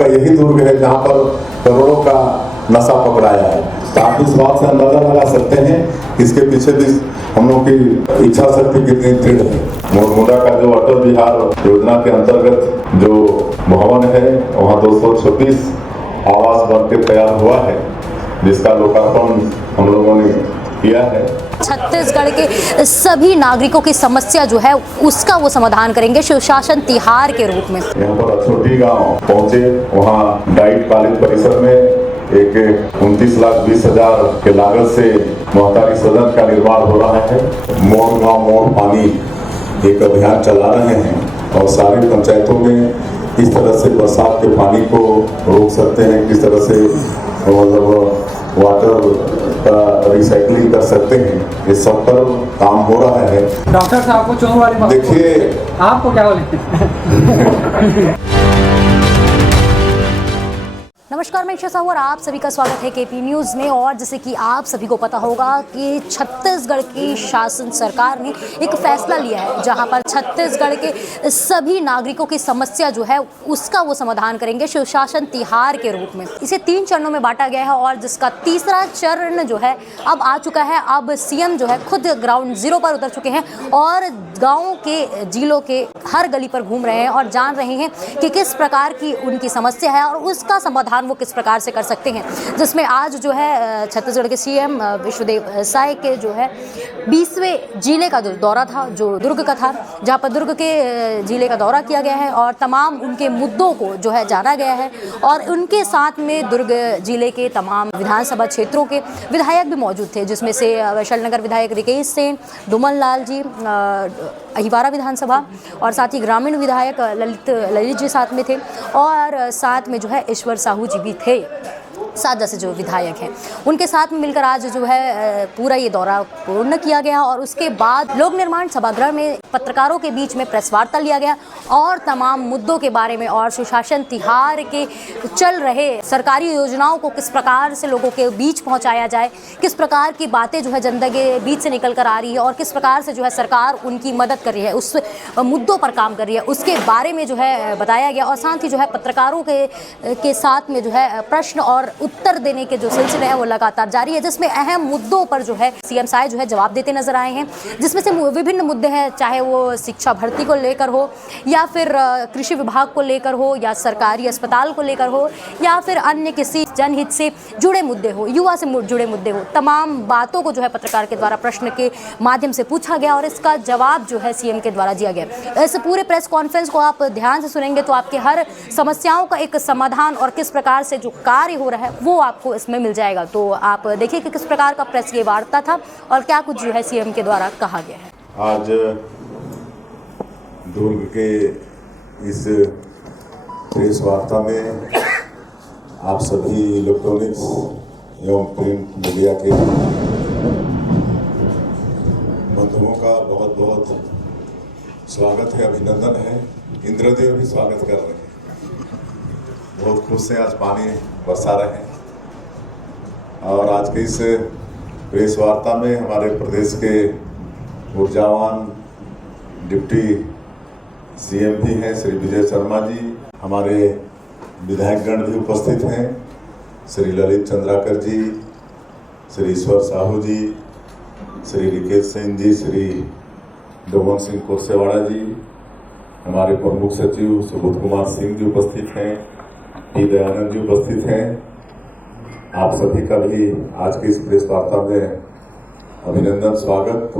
का यही दुर्ग है जहाँ पर करोड़ों का नशा पकड़ाया है। तो आप इस बात से अंदाजा लगा सकते हैं कि इसके पीछे भी हम लोग की इच्छा शक्ति कितनी दृढ़ है। मोरमुंडा का जो अटल बिहार योजना के अंतर्गत जो भवन है वहाँ 226 आवास बनकर तैयार हुआ है, जिसका लोकार्पण हम लोगों ने किया है। छत्तीसगढ़ के सभी नागरिकों की समस्या जो है उसका वो समाधान करेंगे सुशासन तिहार के रूप में। यहाँ पर छोटी गांव पहुंचे, वहाँ डाइट कॉलेज परिसर में एक 29,20,000 के लागत से मोहतारी सदन का निर्माण हो रहा है। मोड़ गांव मोड़ पानी एक अभियान चला रहे हैं और सारी पंचायतों में किस तरह से बरसात के पानी को रोक सकते हैं, किस तरह से मतलब वाटर का रिसाइकलिंग कर सकते हैं, इस सब पर काम हो रहा है। डॉक्टर साहब को चोर वाले देखिए आपको क्या बोले। नमस्कार, मैं इशा साहू और आप सभी का स्वागत है केपी न्यूज़ में। और जैसे कि आप सभी को पता होगा कि छत्तीसगढ़ की शासन सरकार ने एक फैसला लिया है जहां पर छत्तीसगढ़ के सभी नागरिकों की समस्या जो है उसका वो समाधान करेंगे सुशासन तिहार के रूप में। इसे 3 चरणों में बांटा गया है और जिसका तीसरा चरण जो है अब आ चुका है। अब सीएम जो है खुद ग्राउंड जीरो पर उतर चुके हैं और गाँव के जिलों के हर गली पर घूम रहे हैं और जान रहे हैं कि किस प्रकार की उनकी समस्या है और उसका समाधान वो किस प्रकार से कर सकते हैं। जिसमें आज जो है छत्तीसगढ़ के सीएम विश्वदेव साय के जो है 20वें जिले का जो दौरा था, जो दुर्ग का था, जहां पर दुर्ग के जिले का दौरा किया गया है और तमाम उनके मुद्दों को जो है जाना गया है। और उनके साथ में दुर्ग जिले के तमाम विधानसभा क्षेत्रों के विधायक भी मौजूद थे, जिसमें से वैशाली विधायक रिकेश सेन, डुमन लाल जी अहिवारा विधानसभा और साथ ही ग्रामीण विधायक ललित जी साथ में थे और साथ में जो है ईश्वर साहू जी भी थे। 7 जो विधायक हैं उनके साथ में मिलकर आज जो है पूरा ये दौरा पूर्ण किया गया और उसके बाद लोक निर्माण सभागृह में पत्रकारों के बीच में प्रेस वार्ता लिया गया और तमाम मुद्दों के बारे में और सुशासन तिहार के चल रहे सरकारी योजनाओं को किस प्रकार से लोगों के बीच पहुंचाया जाए, किस प्रकार की बातें जो है जनता के बीच से निकल कर आ रही है और किस प्रकार से जो है सरकार उनकी मदद कर रही है, उस मुद्दों पर काम कर रही है, उसके बारे में जो है बताया गया। और साथ ही जो है पत्रकारों के साथ में जो है प्रश्न और उत्तर देने के जो सिलसिले हैं वो लगातार जारी है, जिसमें अहम मुद्दों पर जो है सीएम साय जो है जवाब देते नजर आए हैं। जिसमें से विभिन्न मुद्दे हैं, चाहे वो शिक्षा भर्ती को लेकर हो या फिर कृषि विभाग को लेकर हो या सरकारी अस्पताल को लेकर हो या फिर अन्य किसी जनहित से जुड़े मुद्दे हो, युवा से जुड़े मुद्दे हो, तमाम बातों को जो है पत्रकार के द्वारा प्रश्न के माध्यम से पूछा गया और इसका जवाब जो है सीएम के द्वारा दिया गया। इस पूरे प्रेस कॉन्फ्रेंस को आप ध्यान से सुनेंगे तो आपके हर समस्याओं का एक समाधान और किस प्रकार से जो कार्य हो रहा है वो आपको इसमें मिल जाएगा। तो आप देखिए कि किस प्रकार का प्रेस ये वार्ता था और क्या कुछ जो है सीएम के द्वारा कहा गया है। आज दुर्ग के इस प्रेस वार्ता में आप सभी इलेक्ट्रॉनिक्स एवं प्रिंट मीडिया के बंधुओं का बहुत बहुत स्वागत है, अभिनंदन है। इंद्रदेव भी स्वागत कर रहे हैं, बहुत खुश से आज पानी बरसा रहे हैं। और आज के इस प्रेस वार्ता में हमारे प्रदेश के ऊर्जावान डिप्टी सीएम भी हैं श्री विजय शर्मा जी, हमारे विधायकगण भी उपस्थित हैं, श्री ललित चंद्राकर जी, श्री ईश्वर साहू जी, श्री रिकेश सेन जी, श्री डोमन सिंह कोरसेवाड़ा जी, हमारे प्रमुख सचिव सुबोध कुमार सिंह जी उपस्थित हैं, टी दयानंद जी उपस्थित हैं। आप सभी का भी आज की इस प्रेस वार्ता में अभिनंदन, स्वागत।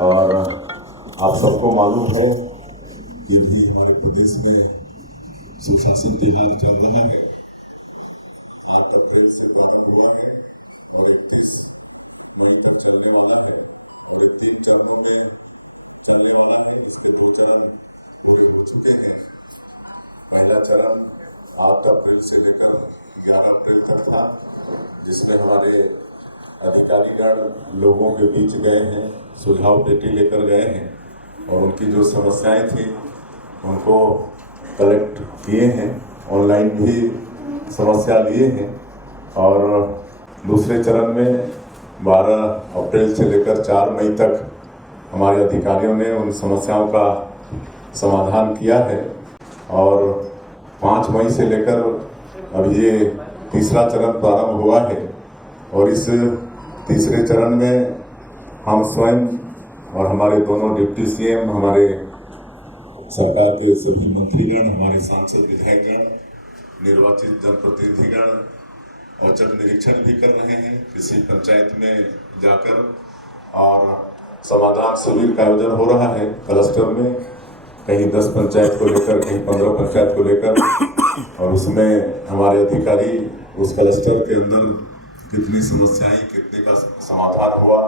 और आप सबको मालूम है कि भी हमारे प्रदेश में सुशासन तिहार चल रहा है। आज तक फिर से प्रारंभ हुआ है और 31 मई तक चलने वाला है और 3 चरणों में चलने वाला है। इसके 2 चरण पूरे हो चुके हैं। पहला चरण 8 अप्रैल से लेकर 11 अप्रैल तक था, जिसमें हमारे अधिकारीगण लोगों के बीच गए हैं, सुझाव पेटी लेकर गए हैं और उनकी जो समस्याएं थी उनको कलेक्ट किए हैं, ऑनलाइन भी समस्या लिए हैं। और दूसरे चरण में 12 अप्रैल से लेकर 4 मई तक हमारे अधिकारियों ने उन समस्याओं का समाधान किया है और 5 मई से लेकर अब ये तीसरा चरण प्रारंभ हुआ है और इस तीसरे चरण में हम स्वयं और हमारे दोनों डिप्टी सीएम, हमारे सरकार के सभी मंत्रीगण, हमारे सांसद विधायकगण, निर्वाचित जनप्रतिनिधिगण औचक निरीक्षण भी कर रहे हैं। किसी पंचायत में जाकर और समाधान शिविर का आयोजन हो रहा है क्लस्टर में, कहीं 10 पंचायत को लेकर, कहीं 15 पंचायत को लेकर, और उसमें हमारे अधिकारी उस क्लस्टर के अंदर कितनी समस्याएं, कितने का समाधान हुआ,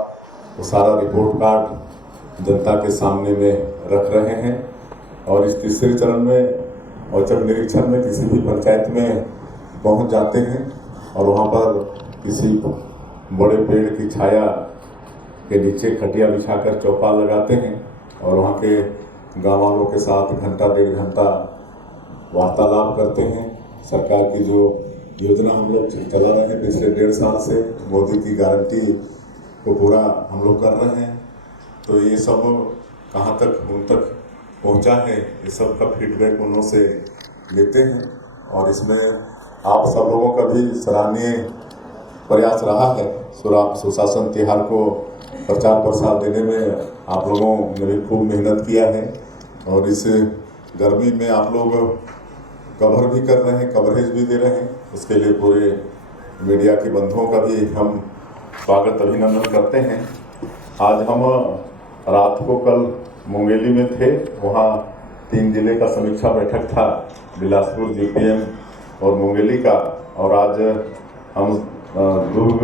वो सारा रिपोर्ट कार्ड जनता के सामने में रख रहे हैं। और इस तीसरे चरण में औचक निरीक्षण में किसी भी पंचायत में पहुंच जाते हैं और वहां पर किसी बड़े पेड़ की छाया के नीचे खटिया बिछाकर चौपाल लगाते हैं और वहाँ के गाँव वालों के साथ घंटा 1.5 घंटा वार्तालाप करते हैं। सरकार की जो योजना हम लोग चला रहे हैं पिछले 1.5 साल से, मोदी की गारंटी को पूरा हम लोग कर रहे हैं। तो ये सब कहाँ तक उन तक पहुँचा है, ये सब का फीडबैक उन्हों से लेते हैं और इसमें आप सब लोगों का भी सराहनीय प्रयास रहा है। सुशासन त्योहार को प्रचार प्रसार देने में आप लोगों ने भी खूब मेहनत किया है और इस गर्मी में आप लोग कवर भी कर रहे हैं, कवरेज भी दे रहे हैं। उसके लिए पूरे मीडिया के बंधुओं का भी हम स्वागत अभिनंदन करते हैं। आज हम रात को कल मुंगेली में थे, वहाँ 3 जिले का समीक्षा बैठक था, बिलासपुर, जीपीएम और मुंगेली का, और आज हम दुर्ग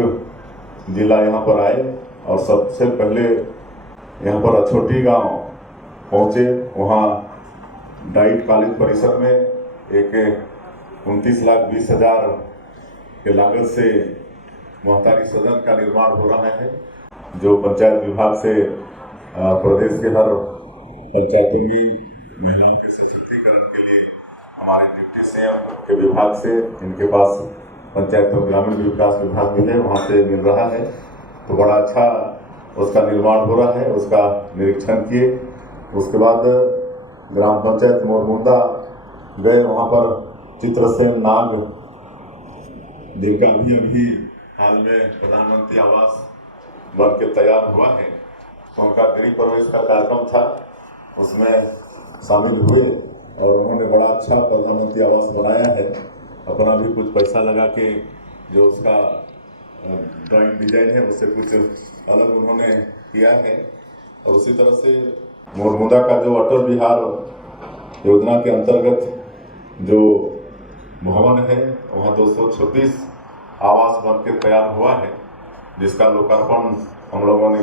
जिला यहाँ पर आए और सबसे पहले यहाँ पर अछोटी गांव पहुँचे। वहाँ डाइट कॉलेज परिसर में एक 29,20,000 के लागत से महतारी सदन का निर्माण हो रहा है, जो पंचायत विभाग से प्रदेश के हर पंचायतों की महिलाओं के सशक्तिकरण के लिए हमारे डिप्टी सीएम के विभाग से, इनके पास पंचायत और ग्रामीण विकास विभाग भी है, वहाँ से मिल रहा है। तो बड़ा अच्छा उसका निर्माण हो रहा है, उसका निरीक्षण किए। उसके बाद ग्राम पंचायत मोरमुंदा गए, वहाँ पर चित्रसेन नाग, जिनका अभी हाल में प्रधानमंत्री आवास बन के तैयार हुआ है, तो उनका गृह प्रवेश का कार्यक्रम था, उसमें शामिल हुए और उन्होंने बड़ा अच्छा प्रधानमंत्री आवास बनाया है। अपना भी कुछ पैसा लगा के जो उसका ड्राइंग डिजाइन है उससे कुछ अलग उन्होंने किया है। और उसी तरह से मोरमुंदा का जो अटल बिहार योजना के अंतर्गत जो भवन है, वहाँ 226 आवास बन के तैयार हुआ है, जिसका लोकार्पण हम लोगों ने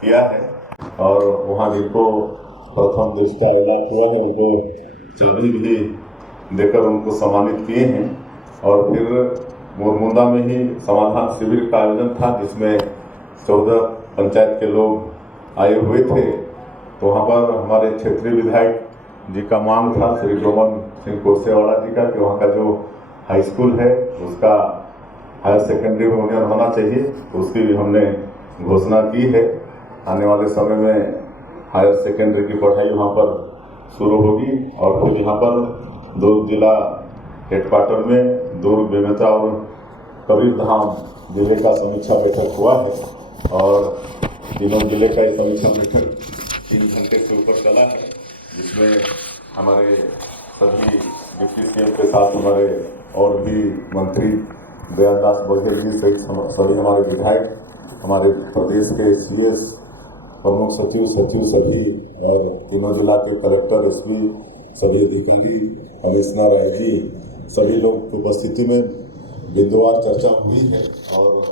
किया है। और वहाँ जिनको प्रथम दृष्टया इलाज हुआ है, उनको चाबी भी देकर उनको सम्मानित किए हैं। और फिर मोरमुंदा में ही समाधान शिविर का आयोजन था, जिसमें 14 पंचायत के लोग आए हुए थे। तो वहाँ पर हमारे क्षेत्रीय विधायक जी का मांग था, श्री गोमन सिंह कोसेवाड़ा जी का, कि वहाँ का जो हाई स्कूल है उसका हायर सेकेंडरी में होना चाहिए, तो उसकी भी हमने घोषणा की है। आने वाले समय में हायर सेकेंडरी की पढ़ाई वहाँ पर शुरू होगी। और फिर यहाँ पर दुर्ग जिला हेडक्वार्टर में दुर्ग, बेमेतरा और कबीरधाम जिले का समीक्षा बैठक हुआ है और तीनों जिले का ये समीक्षा बैठक 3 घंटे से ऊपर चला है, जिसमें हमारे सभी डिप्टी सीएम के साथ हमारे और भी मंत्री दयालदास बघेल जी सहित सभी हमारे विधायक, हमारे प्रदेश के सीएस, प्रमुख सचिव सभी और तीनों जिला के कलेक्टर, एसपी, सभी अधिकारी, कमिश्नर, आईजी, सभी लोग की उपस्थिति में बिंदुवार चर्चा हुई है और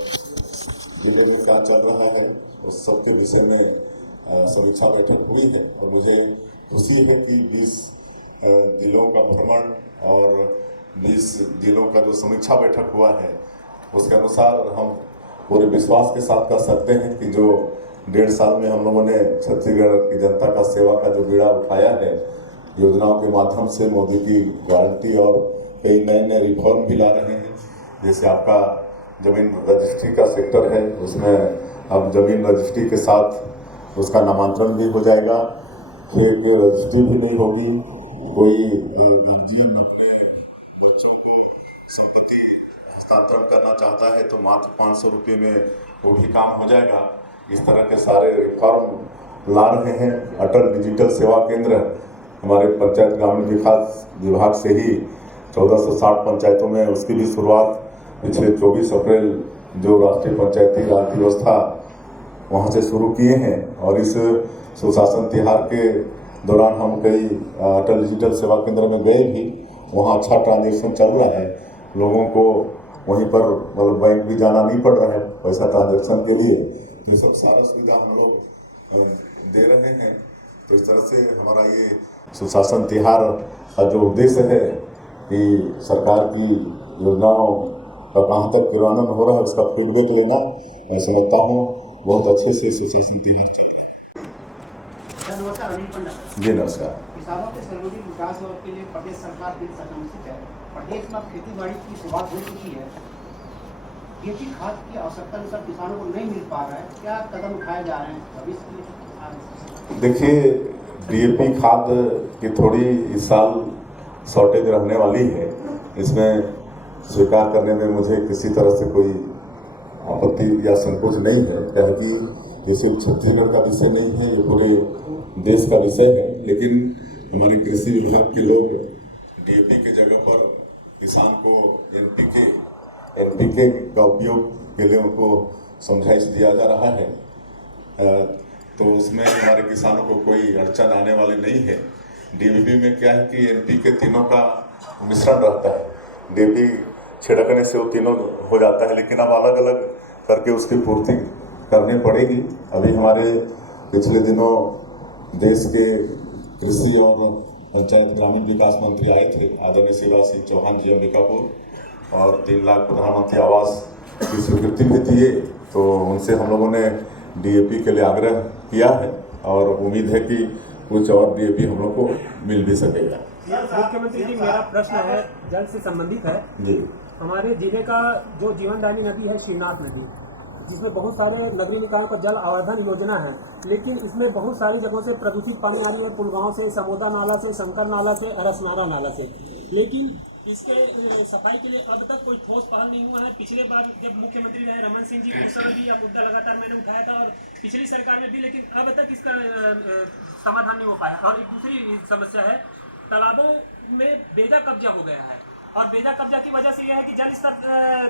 जिले में क्या चल रहा है उस सब के विषय में समीक्षा बैठक हुई है। और मुझे खुशी है कि 20 जिलों का भ्रमण और 20 जिलों का जो समीक्षा बैठक हुआ है, उसके अनुसार हम पूरे विश्वास के साथ कह सकते हैं कि जो 1.5 साल में हम लोगों ने छत्तीसगढ़ की जनता का सेवा का जो बीड़ा उठाया है, योजनाओं के माध्यम से मोदी की गारंटी और कई नए रिफॉर्म भी ला रहे हैं। जैसे आपका जमीन रजिस्ट्री का सेक्टर है, उसमें अब जमीन रजिस्ट्री के साथ उसका नामांतरण भी हो जाएगा, फेक रजिस्ट्री भी नहीं होगी, कोई गार्जियन अपने सबको संपत्ति हस्तांतरण करना चाहता है तो मात्र 500 रुपये में वो भी काम हो जाएगा। इस तरह के सारे रिफॉर्म ला रहे हैं। अटल डिजिटल सेवा केंद्र हमारे पंचायत ग्रामीण विकास विभाग से ही 1460 पंचायतों में उसकी भी शुरुआत पिछले 24 अप्रैल जो राष्ट्रीय पंचायती राज दिवस था वहाँ से शुरू किए हैं। और इस सुशासन तिहार के दौरान हम कई अटल डिजिटल सेवा केंद्र में गए भी, वहाँ अच्छा ट्रांजेक्शन चल रहा है। लोगों को वहीं पर मतलब बैंक भी जाना नहीं पड़ रहा है पैसा ट्रांजेक्शन के लिए, तो सब सारा सुविधा हम लोग दे रहे हैं। तो इस तरह से हमारा ये सुशासन तिहार का जो उद्देश्य है कि सरकार की योजनाओं का कहाँ तक क्रियान्वयन हो रहा है उसका फीडबैक लेना, मैं समझता हूँ बहुत अच्छे से सुशासन तिहार चल रहा है। नमस्कार, अनिल पंडा जी नमस्कार। किसानों के सर्वाधिक विकास और के लिए प्रदेश सरकार दिल संगठित है। प्रदेश में खेती बाड़ी की शुरुआत हो चुकी है। खेती खाद की आवश्यकता अनुसार किसानों को नहीं मिल पा रहा है, क्या कदम उठाए जा रहे हैं भविष्य के? देखिए, डीएपी खाद की थोड़ी इस साल शॉर्टेज रहने वाली है। इसमें स्वीकार करने में मुझे किसी तरह से कोई आपत्ति या संकोच नहीं है, क्योंकि ये सिर्फ छत्तीसगढ़ का विषय नहीं है, ये पूरे देश का विषय है। लेकिन हमारे कृषि विभाग के लोग डीएपी के जगह पर किसान को एनपीके का उपयोग के लिए उनको समझाइश दिया जा रहा है। तो उसमें हमारे किसानों को कोई अड़चन आने वाली नहीं है। डीएपी में क्या है कि एनपीके तीनों का मिश्रण रहता है। डीएपी छिड़कने से वो तीनों हो जाता है, लेकिन अब अलग अलग करके उसकी पूर्ति करनी पड़ेगी। अभी हमारे पिछले दिनों देश के कृषि और पंचायत ग्रामीण विकास मंत्री आए थे, आदरणीय शिवराज सिंह चौहान जी अंबिकापुर, और 3 लाख प्रधानमंत्री आवास की स्वीकृति भी दिए। तो उनसे हम लोगों ने डीएपी के लिए आग्रह किया है और उम्मीद है कि कुछ और डीएपी हम लोग को मिल भी सकेगा। मुख्यमंत्री जी, मेरा प्रश्न है जल से संबंधित है जी। हमारे जिले का जो जीवनदायिनी नदी है श्रीनाथ नदी, जिसमें बहुत सारे नगरीय निकायों का जल आवर्धन योजना है, लेकिन इसमें बहुत सारी जगहों से प्रदूषित पानी आ रही है, पुलगांव से, समोदा नाला से, शंकर नाला से, अरसनारा नाला से, लेकिन इसके सफाई के लिए अब तक कोई ठोस पहल नहीं हुआ है। पिछले बार जब मुख्यमंत्री रहे रमन सिंह जी, उस समय भी यह मुद्दा लगातार मैंने उठाया था और पिछली सरकार में भी, लेकिन अब तक इसका समाधान नहीं हो पाया। और एक दूसरी समस्या है, तालाबों में बेजा कब्जा हो गया है, और बेजा कब्जा की वजह से यह है कि जल स्तर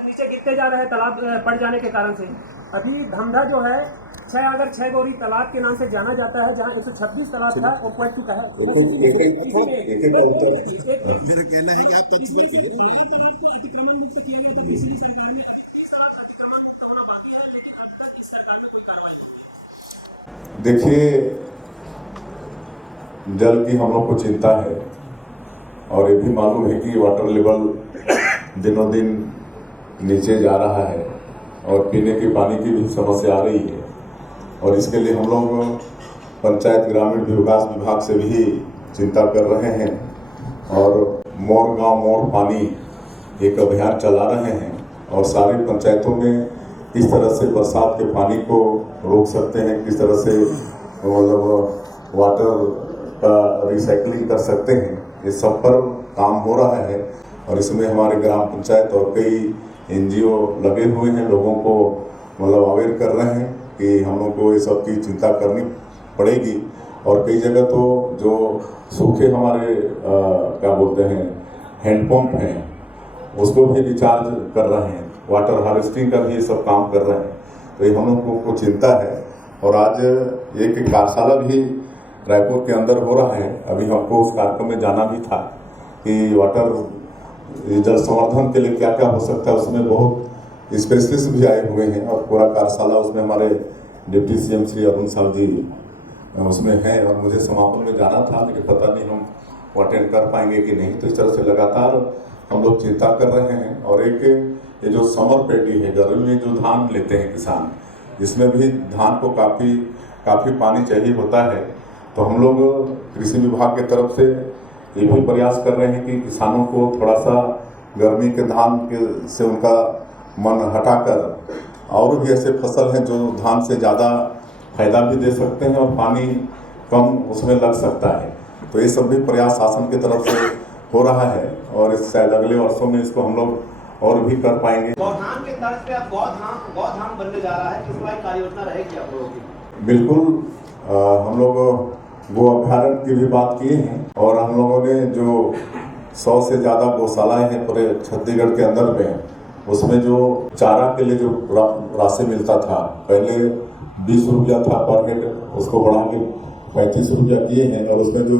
नीचे गिरते जा रहे हैं तालाब पड़ जाने के कारण से। अभी धमधा जो है 6 गौरी तालाब के नाम से जाना जाता है, जहाँ 126 तालाब था वो पड़ चुका है। मेरा कहना है कि आप तालाब को अतिक्रमण मुक्त किया गया था पिछली सरकार में, 30 तालाब अतिक्रमण मुक्त होना बाकी है, लेकिन अब तक इस सरकार में कोई कार्रवाई नहीं। देखिए, जल की हम लोग को चिंता है और ये भी मालूम है कि वाटर लेवल दिनों दिन नीचे जा रहा है और पीने के पानी की भी समस्या आ रही है। और इसके लिए हम लोग पंचायत ग्रामीण विकास विभाग से भी चिंता कर रहे हैं और मोर गांव मोर पानी एक अभियान चला रहे हैं और सारी पंचायतों में किस तरह से बरसात के पानी को रोक सकते हैं, किस तरह से मतलब वाटर का रिसाइकलिंग कर सकते हैं, ये सब पर काम हो रहा है। और इसमें हमारे ग्राम पंचायत और कई एनजीओ लगे हुए हैं, लोगों को मतलब अवेयर कर रहे हैं कि हम लोग को ये सब की चिंता करनी पड़ेगी। और कई जगह तो जो सूखे हमारे क्या बोलते हैं हैंडपम्प हैं, उसको भी रिचार्ज कर रहे हैं, वाटर हार्वेस्टिंग का भी ये सब काम कर रहे हैं। तो ये हम लोग को चिंता है। और आज एक कार्यशाला भी रायपुर के अंदर हो रहा है, अभी हमको उस कार्यक्रम में जाना भी था कि वाटर जल संवर्धन के लिए क्या क्या हो सकता है। उसमें बहुत स्पेशलिस्ट भी आए हुए हैं और पूरा कार्यशाला उसमें हमारे डिप्टी सीएम श्री अरुण साहब जी उसमें हैं। और मुझे समापन में जाना था, लेकिन पता नहीं हम वो अटेंड कर पाएंगे कि नहीं। तो इस तरह से लगातार हम लोग चिंता कर रहे हैं। और एक ये जो समर पैडी है, गर्मी में जो धान लेते हैं किसान, इसमें भी धान को काफ़ी पानी चाहिए होता है। तो हम लोग कृषि विभाग की तरफ से ये भी प्रयास कर रहे हैं कि किसानों को थोड़ा सा गर्मी के धान के से उनका मन हटाकर और भी ऐसे फसल हैं जो धान से ज़्यादा फायदा भी दे सकते हैं और पानी कम उसमें लग सकता है। तो ये सब भी प्रयास शासन की तरफ से हो रहा है। और इस शायद अगले वर्षों में इसको हम लोग और भी कर पाएंगे। गौधाम के तर्ज पे अब गौधाम बनने जा रहा है, किस तरह की कार्य योजना रहेगी आप लोगों की? बिल्कुल हम लोग गो अभ्यारण्य की भी बात किए हैं और हम लोगों ने जो 100 से ज़्यादा गौशालाएं हैं पूरे छत्तीसगढ़ के अंदर में, उसमें जो चारा के लिए जो राशि मिलता था, पहले 20 रुपया था पर हेड, उसको बढ़ा के 35 रुपया किए हैं और उसमें जो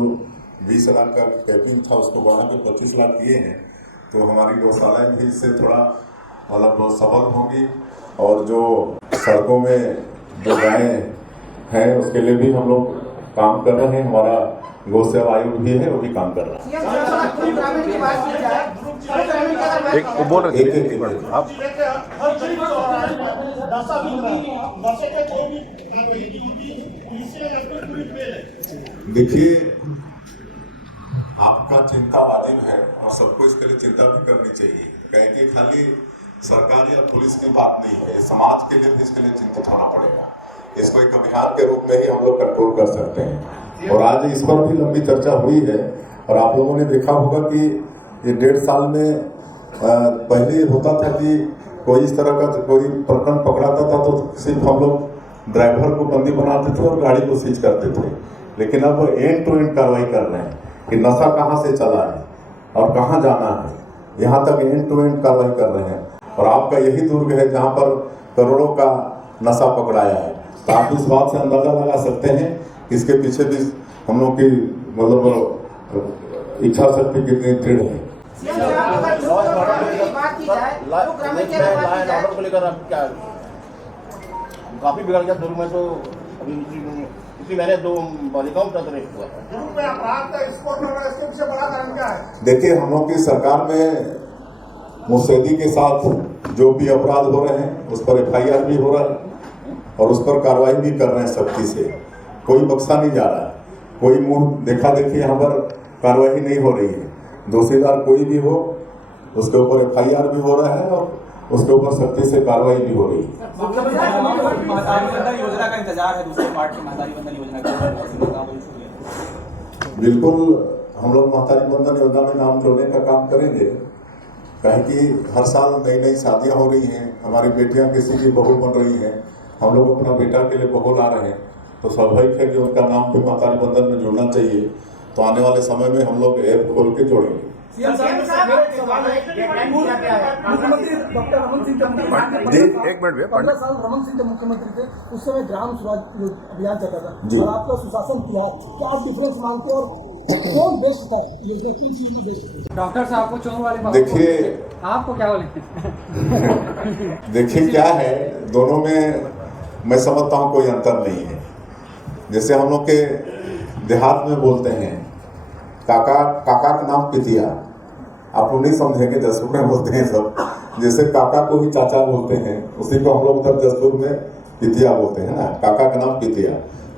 20 लाख का कैपिंग था उसको बढ़ा के 25 लाख किए हैं। तो हमारी गौशालाएं भी इससे थोड़ा मतलब सबल होंगी और जो सड़कों में जो गायें हैं उसके लिए भी हम लोग काम कर रहे हैं। हमारा गौ सेवा आयोग भी है, वो भी काम कर रहा है। देखिए, आपका चिंता वाजिब है और सबको इसके लिए चिंता भी करनी चाहिए, क्योंकि खाली सरकार या पुलिस की बात नहीं है, समाज के लिए भी इसके लिए चिंतित होना पड़ेगा। इसको एक अभियान के रूप में ही हम लोग कंट्रोल कर सकते हैं और आज इस पर भी लंबी चर्चा हुई है। और आप लोगों ने देखा होगा कि ये 1.5 साल में पहले होता था कि कोई इस तरह का कोई प्रकरण पकड़ाता था तो सिर्फ हम लोग ड्राइवर को बंदी बनाते थे और गाड़ी को सीज करते थे, लेकिन अब एंड टू एंड कार्रवाई कर रहे हैं कि नशा कहाँ से चला है और कहाँ जाना है, यहाँ तक एंड टू एंड कार्रवाई कर रहे हैं। और आपका यही दुर्ग है जहाँ पर करोड़ों का नशा पकड़ाया है। तो आप इस बात से अंदाजा लगा सकते हैं कि इसके पीछे भी हम लोग की मतलब इच्छा शक्ति कितनी दृढ़ है। काफी बिगड़ गया दुर्ग में, तो अभी इसी मैंने 2 बालिकाओं का अरेस्ट हुआ है। देखिए, हम लोग की सरकार में मुस्तैदी के साथ जो भी अपराध हो रहे हैं उस पर FIR भी हो रहा है और उस पर कार्रवाई भी कर रहे हैं सख्ती से। कोई बख्शा नहीं जा रहा है, कोई मुंह देखा देखी यहाँ पर कार्रवाई नहीं हो रही है। दोषीदार कोई भी हो उसके ऊपर FIR भी हो रहा है और उसके ऊपर सख्ती से कार्रवाई भी हो रही है। योजना का इंतजार है, दूसरे पार्ट की महतारी बंधन योजना का। बिल्कुल, हम लोग महतारी बंधन योजना में नाम जोड़ने का काम करेंगे, कहें कि हर साल नई नई शादियां हो रही हैं, हमारी बेटियां किसी की बहू बन रही हैं, हम लोग अपना बेटा के लिए बहू ला रहे हैं, तो स्वाभाविक है कि उनका नाम भी महतारी बंधन में जुड़ना चाहिए। तो आने वाले समय में हम लोग ऐप खोल के जोड़ेंगे। मुख्यमंत्री डॉक्टर रमन सिंह जी, एक मिनट भैया, 15 साल रमन सिंह मुख्यमंत्री थे, उस समय ग्राम स्वराज अभियान चलता था और आपका सुशासन किया, तो आप डिफरेंस मांगते और कौन बेस्ट था ये चीज? डॉक्टर साहब को चोर वाले देखिए, आपको क्या बोले? देखिए क्या है, दोनों में मैं समझता हूँ कोई अंतर नहीं है। जैसे हम लोग के देहात में बोलते हैं काका का नाम पितिया, आप लोग नहीं समझेंगे, जसपुर में बोलते हैं सब, जैसे काका को ही चाचा बोलते हैं, उसी को हम लोग उधर जसपुर में पितिया बोलते हैं ना, काका का नाम पितिया।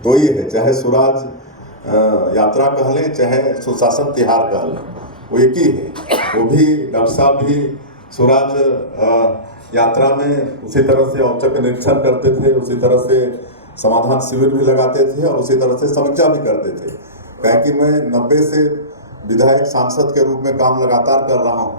तो ये है, चाहे स्वराज यात्रा कह लें चाहे सुशासन तिहार कह लें, वो एक ही है। वो भी डॉक्टर साहब भी स्वराज यात्रा में उसी तरह से औचक निरीक्षण करते थे, उसी तरह से समाधान शिविर भी लगाते थे और उसी तरह से समीक्षा भी करते थे। क्योंकि मैं 90 से विधायक सांसद के रूप में काम लगातार कर रहा हूँ,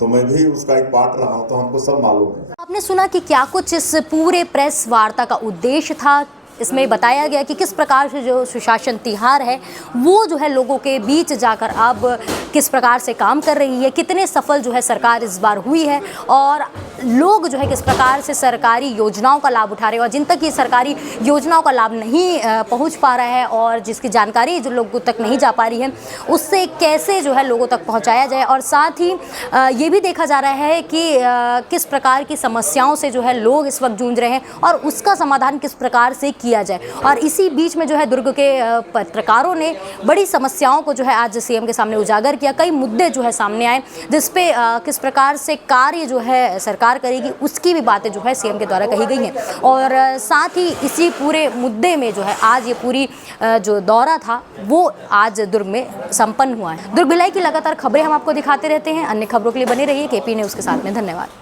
तो मैं भी उसका एक पार्ट रहा हूँ, तो हमको सब मालूम है। आपने सुना कि क्या कुछ इस पूरे प्रेस वार्ता का उद्देश्य था। इसमें बताया गया कि किस प्रकार से जो सुशासन तिहार है वो जो है लोगों के बीच जाकर अब किस प्रकार से काम कर रही है, कितने सफल जो है सरकार इस बार हुई है और लोग जो है किस प्रकार से सरकारी योजनाओं का लाभ उठा रहे हैं और जिन तक ये सरकारी योजनाओं का लाभ नहीं पहुंच पा रहा है और जिसकी जानकारी जो लोगों तक नहीं जा पा रही है उससे कैसे जो है लोगों तक पहुंचाया जाए। और साथ ही ये भी देखा जा रहा है कि किस प्रकार की समस्याओं से जो है लोग इस वक्त जूझ रहे हैं और उसका समाधान किस प्रकार से किया जाए। और इसी बीच में जो है दुर्ग के पत्रकारों ने बड़ी समस्याओं को जो है आज सीएम के सामने उजागर किया। कई मुद्दे जो है सामने आए जिस पे किस प्रकार से कार्य जो है सरकार करेगी उसकी भी बातें जो है सीएम के द्वारा कही गई हैं। और साथ ही इसी पूरे मुद्दे में जो है आज ये पूरी जो दौरा था वो आज दुर्ग में संपन्न हुआ है। दुर्ग भिलाई की लगातार खबरें हम आपको दिखाते रहते हैं। अन्य खबरों के लिए बने रहिए KP न्यूज़ के साथ में। धन्यवाद।